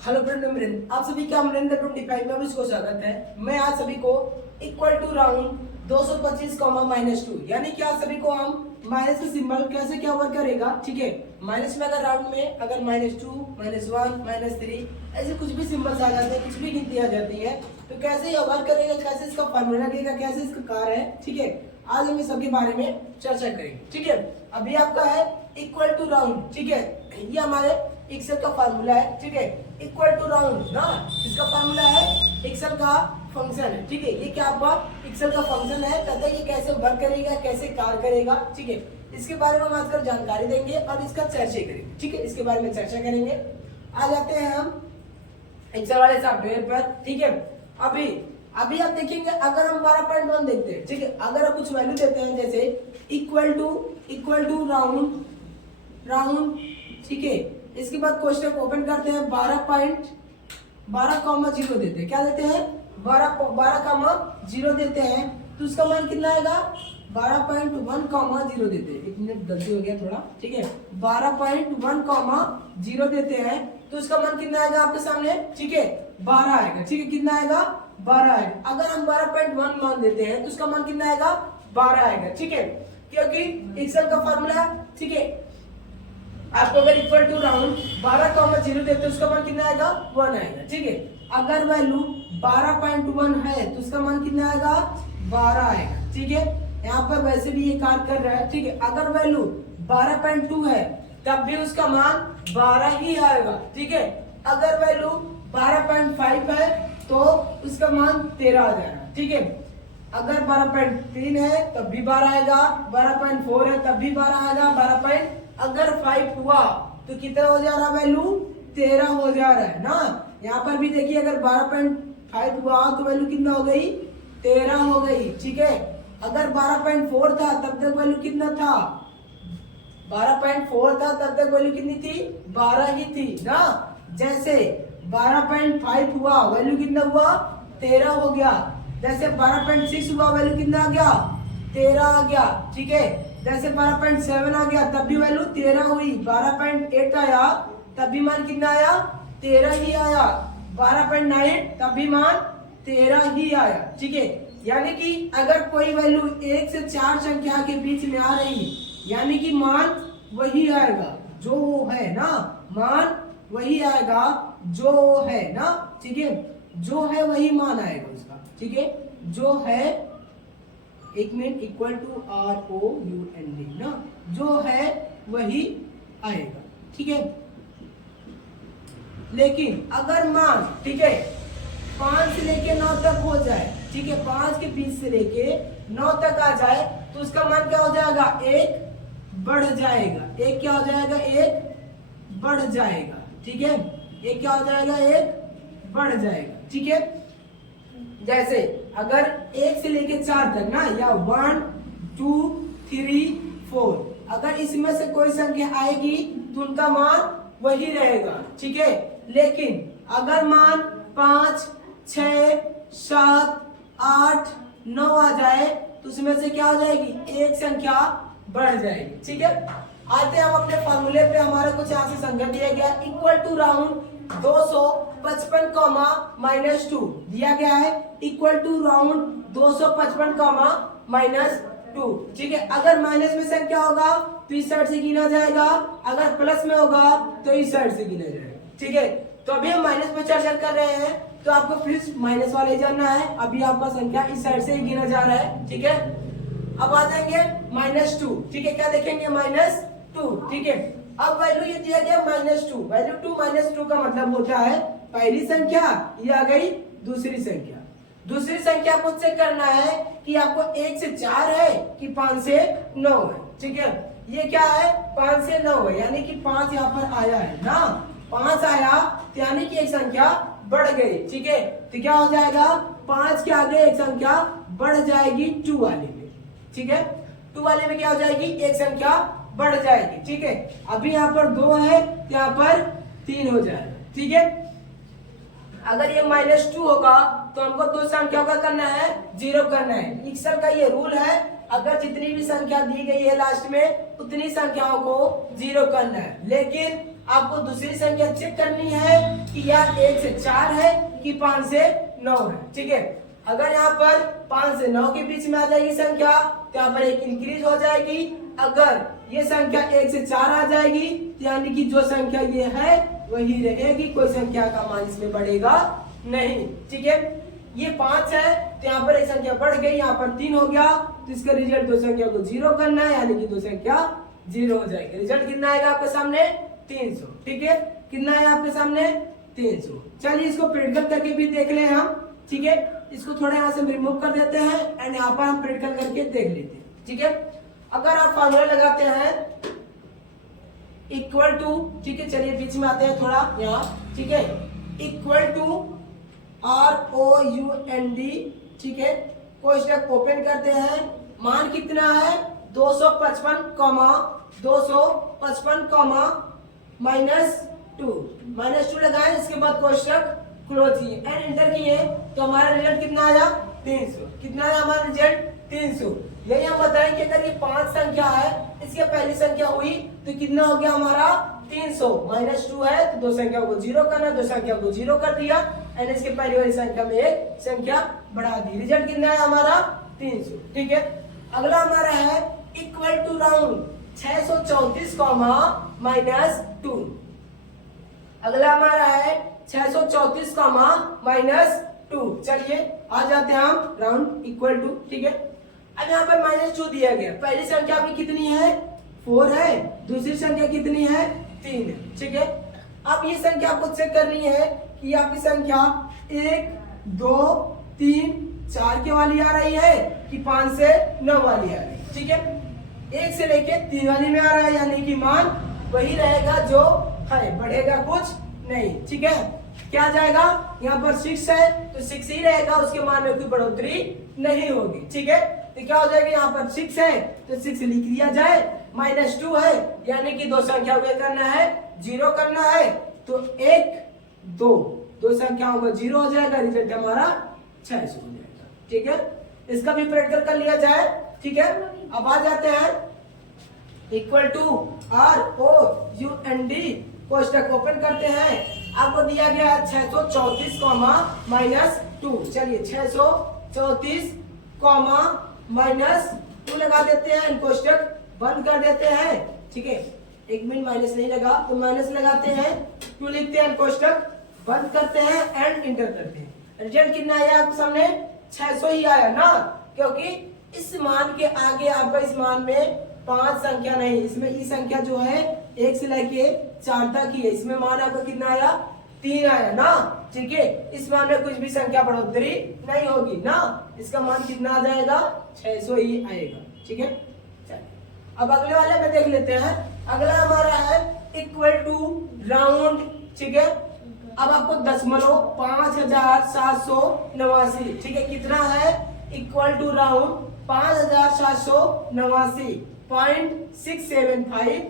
Hello friend, Amarind आप सभी का अमरिंद 25 में इसको स्वागत है। मैं आज सभी को इक्वल टू राउंड 225 -2 यानी कि आज सभी को हम माइनस का सिंबल कैसे क्या वर्क करेगा। ठीक है, माइनस में अगर राउंड में अगर -2 -1 -3 ऐसे कुछ भी सिंबल्स आ जाते हैं, कुछ भी गिनती आ जाती है, तो कैसे यह वर्क करेगा, कैसे इसका फॉर्मूला लगेगा, कैसे इसका कार्य है। ठीक है, आज हम इस सब के बारे में चर्चा करेंगे। ठीक है, अभी आपका है इक्वल टू राउंड। ठीक है, ये हमारे एक्सेल का फार्मूला है। ठीक है, इक्वल टू राउंड ना, इसका फार्मूला है, एक्सेल का फंक्शन है। ठीक है, ये क्या आपका एक्सेल का फंक्शन है, कहते हैं ये कैसे वर्क करेगा, कैसे कार्य करेगा। ठीक है, इसके बारे में हम आजकल जानकारी देंगे और इसका चर्चा करेंगे। ठीक है, इसके बारे में चर्चा करेंगे। आ जाते हैं हम एक्सेल वाले सॉफ्टवेयर पर। ठीक है, अभी अभी आप देखेंगे, अगर हम 12.1 देखते हैं। ठीक है, अगर हम कुछ वैल्यू देते हैं जैसे इक्वल टू राउंड। ठीक है, इसके बाद क्वेश्चन ओपन करते हैं, 12.0 देते हैं। क्या देते हैं? 12,0 देते हैं, तो उसका मान कितना आएगा? 12.1,0 देते हैं। 1 मिनट गलती हो गया थोड़ा। ठीक है, 12.1,0 देते हैं, तो उसका मान कितना आएगा आपके सामने? ठीक है, 12 आएगा। ठीक है, कितना आएगा? 12 आएगा। अगर हम 12.1 मान देते हैं, तो उसका मान कितना आएगा? 12 आएगा। ठीक है, क्योंकि एक्सेल का फॉर्मूला, ठीक है, आपको अगर इक्वल टू राउंड 12,0 देते हैं, उसका मान कितना आएगा? 1 आएगा। ठीक है, अगर वैल्यू 12.1 है, तो उसका मान कितना आएगा? 12 आएगा। ठीक है, यहाँ पर वैसे भी ये कार्य कर रहा है। ठीक है, अगर वैल्यू 12.2 है, तब भी उसका मान 12 ही आएगा। ठीक है, अगर वैल्यू 12.5 है, तो उसका मान 13 आ जाएगा। ठीक है, अगर 12.3 है तब भी 12 आएगा, 12.4 है तब भी 12 आएगा, अगर 5 हुआ तो कितना हो जा रहा है? वैल्यू 13 हो जा रहा है ना। यहाँ पर भी देखिए, अगर 12.5 हुआ तो वैल्यू कितना हो गई? 13 हो गई। ठीक है, अगर 12.4 था तब तक वैल्यू कितना था? 12.4 था तब तक वैल्यू कितनी थी? 12 ही थी ना। जैसे 12.5 हुआ, वैल्यू कितना हुआ? 13 हो गया। जैसे 12.6 हुआ, वैल्यू कितना आ गया? 13 आ गया। ठीक है, जैसे 12.7 आ गया, तब भी वैल्यू 13 हुई। 12.8 आया, तब भी मान कितना आया? 13 ही आया। 12.9 तब भी मान 13 ही आया। ठीक है, यानी कि अगर कोई वैल्यू 1 से 4 संख्या के बीच में आ रही, यानी कि मान वही आएगा जो वो है ना, मान वही आएगा जो है ना। ठीक है, जो है वही मान आएगा उसका। ठीक है, जो है, 1 मिनट, इक्वल टू ROUND ना, जो है वही आएगा। ठीक है, लेकिन अगर मान, ठीक है, 5 से लेके 9 तक हो जाए, ठीक है, 5 के बीच से लेके 9 तक आ जाए, तो उसका मान क्या हो जाएगा? 1 बढ़ जाएगा। 1 क्या हो जाएगा? 1 बढ़ जाएगा। ठीक है, 1 क्या हो जाएगा? 1 बढ़ जाएगा। ठीक है, जैसे अगर 1 से लेके 4 तक ना, या 1 2 3 4, अगर इसमें से कोई संख्या आएगी तो उनका मान वही रहेगा। ठीक है, लेकिन अगर मान 5 6 7 8 9 आ जाए, तो उसमें से क्या हो जाएगी? एक संख्या बढ़ जाएगी। ठीक है, आते हैं हम अपने फॉर्मूले पे। हमारा कुछ यहाँ से संख्या दिया गया, इक्वल टू राउंड 255, -2 दिया गया है। Equal to round 255, -2। ठीक है, अगर माइनस में संख्या होगा तो इस साइड से गिना जाएगा, अगर प्लस में होगा तो इस साइड से गिना जाएगा। ठीक है, तो अभी हम माइनस पे चर्चा कर रहे हैं, तो आपको फिर माइनस वाले जानना है। अभी आपका संख्या इस साइड से ही गिना जा रहा है। ठीक है, अब आ जाएंगे -2। ठीक है, क्या देखेंगे? -2। ठीक है, अब वैल्यू ये दिया गया -2, वैल्यू 2 -2 का मतलब होता है पहली संख्या, ये आ गई दूसरी संख्या। दूसरी संख्या आपको चेक करना है कि आपको 1 से 4 है कि 5 से 9 है। ठीक है, ये क्या है? 5 से 9 है, यानी कि 5 यहाँ पर आया है ना। 5 आया तो यानी कि एक संख्या बढ़ गई। ठीक है, तो क्या हो जाएगा? 5 के आगे एक संख्या बढ़ जाएगी 2 वाले में। ठीक है, 2 वाले में क्या हो जाएगी? एक संख्या बढ़ जाएगी। ठीक है, अभी यहाँ पर 2 है, यहाँ पर 3 हो जाएगा। ठीक है, अगर ये -2 होगा तो हमको 2 संख्याओं का करना है, 0 करना है। एक्सेल का ये रूल है, अगर जितनी भी संख्या दी गई है लास्ट में, उतनी संख्याओं को 0 करना है। लेकिन आपको दूसरी संख्या चेक करनी है कि यह 1 से 4 है कि 5 से 9 है। ठीक है, अगर यहाँ पर 5 से 9 के बीच में आ जाएगी संख्या तो यहाँ पर एक इंक्रीज हो जाएगी। अगर ये संख्या 1 से 4 आ जाएगी तो यानी कि जो संख्या ये है वही रहेगी, कोई संख्या का मान इसमें बढ़ेगा नहीं। ठीक है, ये 5 है तो यहाँ पर एक संख्या बढ़ गई, यहाँ पर 3 हो गया तो इसका रिजल्ट दो संख्या को 0 करना है, यानी कि दो संख्या 0 हो जाएगी। रिजल्ट कितना आएगा आपके सामने 300। ठीक है, कितना है आपके सामने 300। चलिए इसको प्रैक्टिकल करके भी देख लें हम। ठीक है, इसको थोड़ा यहाँ से रिमूव कर देते हैं एंड यहाँ पर हम प्रैक्टिकल करके देख लेते हैं। ठीक है, अगर आप फॉर्मूला लगाते हैं इक्वल टू, ठीक है, चलिए बीच में आते हैं थोड़ा यहाँ। ठीक है, इक्वल टू ROUND, ठीक है, कोष्टक ओपन करते हैं। मान कितना है 255, -2 लगाए, इसके बाद कोष्टक क्लोज किए एंड एंटर किए तो हमारा रिजल्ट कितना आया 300। कितना आया हमारा रिजल्ट 300। यही हम बताएं कि अगर ये 5 संख्या है, इसके पहली संख्या हुई तो कितना हो गया हमारा 300। -2 है तो दो संख्या को 0 करना, दो संख्या को 0 कर दिया एंड इसके पहली वाली संख्या में एक संख्या बढ़ा दी। रिजल्ट कितना है हमारा 300। ठीक है, अगला हमारा है इक्वल टू राउंड 634, -2। अगला हमारा है 634, -2। चलिए आ जाते हैं हम राउंड इक्वल टू। ठीक है, अब यहाँ पर -2 दिया गया, पहली संख्या आपकी कितनी है 4 है, दूसरी संख्या कितनी है 3 है। ठीक है, अब ये संख्या आपको चेक करनी है कि आपकी संख्या 1, 2, 3, 4 के वाली आ रही है कि 5 से 9 वाली आ रही है। ठीक है, 1 से लेके 3 वाली में आ रहा है, यानी कि मान वही रहेगा जो है, बढ़ेगा कुछ नहीं। ठीक है, क्या जाएगा यहाँ पर 6 है तो 6 ही रहेगा, उसके मान में कोई बढ़ोतरी नहीं होगी। ठीक है, तो क्या हो जाएगा यहाँ पर 6 है तो 6 लिख दिया जाए, -2 है यानी कि दो संख्या को करना है 0 करना है तो 1, 2, दो संख्याओं का 0 हो जाएगा, रिजल्ट हमारा 600 हो जाएगा। ठीक है, इसका भी प्रैक्टिकल कर लिया जाए। ठीक है, अब आ जाते हैं इक्वल टू ROUND, कोष्टक ओपन करते हैं। आपको दिया गया है 634, -2। चलिए 634, -2 लगा देते हैं, कोष्टक बंद कर देते हैं। ठीक है, 1 मिनट माइनस नहीं लगा तो माइनस लगाते हैं, 2 लिखते हैं, कोष्टक बंद करते हैं एंड इंटर करते हैं। रिजल्ट कितना आया आपके सामने 600 ही आया ना, क्योंकि इस मान के आगे आपका इस मान में 5 संख्या नहीं, इसमें ई संख्या जो है 1 से लेके 4 तक ही है, इसमें मान आपका कितना आया 3 आया ना। ठीक है, इस मान में कुछ भी संख्या बढ़ोतरी नहीं होगी ना, इसका मान कितना आ जाएगा 600 ही आएगा। ठीक है, चलिए अब अगले वाले में देख लेते हैं। अगला हमारा है इक्वल टू राउंड। ठीक है, अब आपको दशमलव 5789, ठीक है, कितना है इक्वल टू राउंड 5789.675,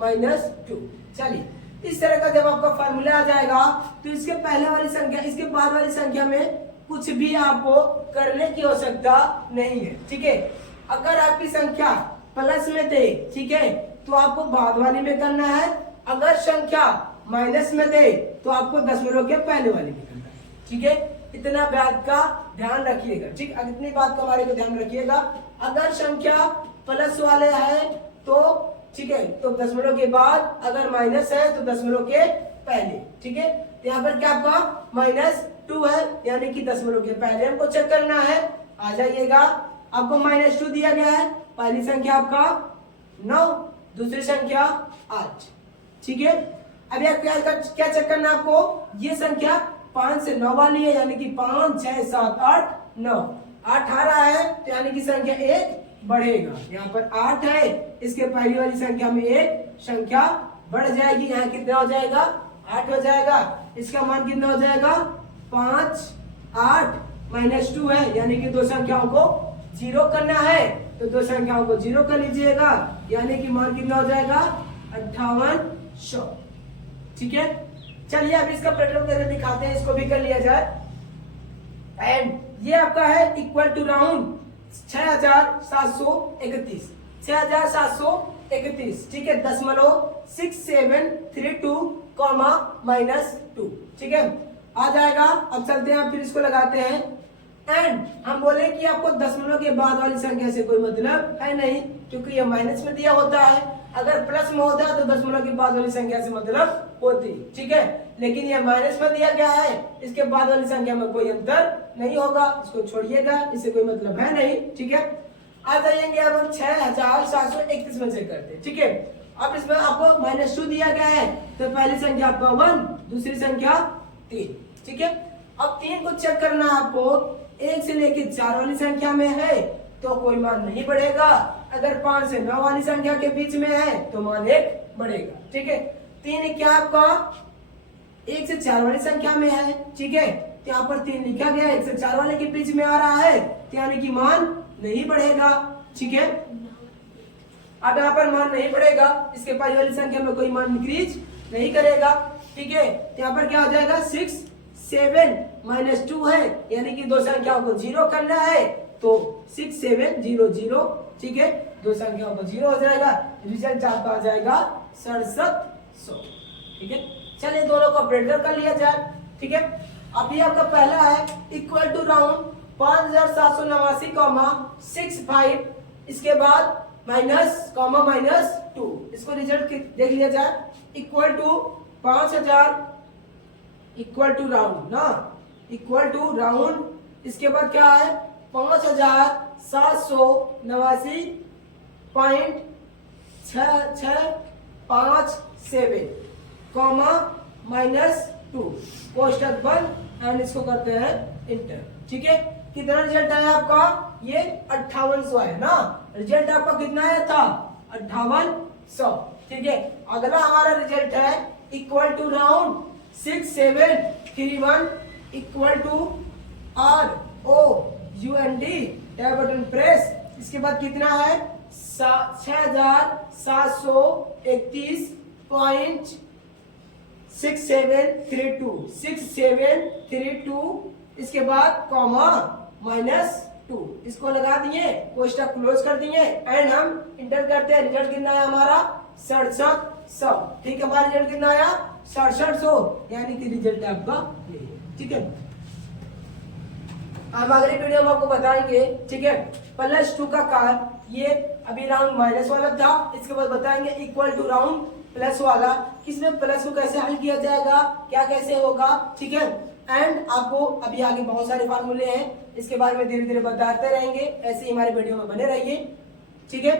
-2। चलिए इस तरह का जब आपका फार्मूला आ जाएगा तो इसके पहले वाली संख्या इसके बाद वाली संख्या में कुछ भी आपको करने की आवश्यकता नहीं है। ठीक है, अगर आपकी संख्या प्लस में थे, ठीक है, तो आपको बाद वाली में करना है। अगर संख्या माइनस में दे तो आपको दशमलव के पहले वाले में करना है। ठीक है, इतना बात का ध्यान रखिएगा। ठीक, इतनी बात का हमारे को ध्यान रखिएगा। अगर संख्या प्लस वाले है तो ठीक है, तो दशमलव के बाद, अगर माइनस है तो दशमलव के पहले। ठीक है, तो यहाँ पर क्या आपका -2 है, यानी कि दशमलव के पहले हमको चेक करना है। आ जाइएगा, आपको -2 दिया गया है, पहली संख्या आपका 9, दूसरी संख्या 8। ठीक है, अब यह क्या चेक करना है आपको, ये संख्या 5 से 9 वाली है, यानी कि 5, 6, 7, 8, 9, 8 आ रहा है तो यानी कि संख्या 1 बढ़ेगा। यहाँ पर 8 है, इसके पहली वाली संख्या में एक संख्या बढ़ जाएगी, यहाँ कितना हो जाएगा 8 हो जाएगा। इसका मान कितना हो जाएगा 5, 8 -2 है, यानी कि दो संख्याओं को 0 करना है तो दो संख्याओं को 0 कर लीजिएगा, यानी कि मान कितना हो जाएगा 5800। ठीक है, चलिए अब इसका प्रैक्टिकल करके दिखाते हैं, इसको भी कर लिया जाए। एंड ये आपका है इक्वल टू राउंड 6731, 6731 31, ठीक है, 0.6732 कॉमा -2, ठीक है, आ जाएगा। अब चलते हैं, फिर इसको लगाते हैं। एंड हम बोले कि आपको दशमलव के बाद वाली संख्या से कोई मतलब है नहीं, क्योंकि ये माइनस में दिया होता है। अगर प्लस में होता तो दशमलव के बाद वाली संख्या से मतलब होती, ठीक है, लेकिन ये माइनस में दिया गया है, इसके बाद वाली संख्या में कोई अंतर नहीं होगा, इसको छोड़िएगा, इससे कोई मतलब है नहीं, ठीक है। आ जाएंगे अब हम 6731 में चेक करते हैं, ठीक है। अब इसमें आपको -2 दिया गया है, तो पहली संख्या आपका 1, दूसरी संख्या 3, ठीक है। अब 3 को चेक करना है आपको, 1 से लेके 4 वाली संख्या में है तो कोई मान नहीं बढ़ेगा, अगर 5 से 9 वाली संख्या के बीच में है तो मान 1 बढ़ेगा, ठीक है। 3 क्या आपका 1 से 4 वाली संख्या में है, ठीक है, तो यहाँ पर 3 लिखा गया है, 1 से 4 वाले के बीच में आ रहा है, तो यानी कि मान नहीं बढ़ेगा, ठीक है। अब यहाँ पर मान नहीं बढ़ेगा, इसके पास वाली संख्या में कोई मान इंक्रीज नहीं करेगा, ठीक है, तो यहाँ पर क्या हो जाएगा 6 7 -2 है, यानी कि दो संख्याओं को 0 करना है, तो 6700, ठीक है, दो संख्याओं को 0 हो जाएगा, रिजल्ट आपका आ जाएगा 6700, ठीक है। चलिए दोनों को ऑपरेटर कर लिया जाए, ठीक है। अभी आपका पहला है इक्वल टू राउंड 5789,65, इसके बाद माइनस कॉमा -2, इसको रिजल्ट देख लिया जाए। Equal to 5000 equal to round ना, इक्वल टू राउंड, इसके बाद क्या है 5789.6657 कॉमा -2 कोष्टक बंद, एंड इसको करते हैं इंटर, ठीक है। कितना रिजल्ट आया आपका, ये 5800 है ना, रिजल्ट आपका कितना आया था 5800, ठीक है। अगला हमारा रिजल्ट है equal to round 6731 equal to ROUND tab button press, इसके बाद कितना है 6732, इसके बाद कॉमा -2, इसको लगा दिए, कोष्टक क्लोज कर दिए, एंड हम इंटर करते हैं। रिजल्ट कितना है हमारा 6700, ठीक है, हमारा रिजल्ट कितना आया 6700, यानी कि रिजल्ट आपका ये है, ठीक है। हम अगली वीडियो में आपको बताएंगे, ठीक है, +2 का कार, ये अभी राउंड माइनस वाला था, इसके बाद बताएंगे इक्वल टू राउंड प्लस वाला, इसमें प्लस को कैसे हल किया जाएगा, क्या कैसे होगा, ठीक है। एंड आपको अभी आगे बहुत सारे फार्मूले हैं, इसके बारे में धीरे धीरे बताते रहेंगे, ऐसे ही हमारे वीडियो में बने रहिए, ठीक है।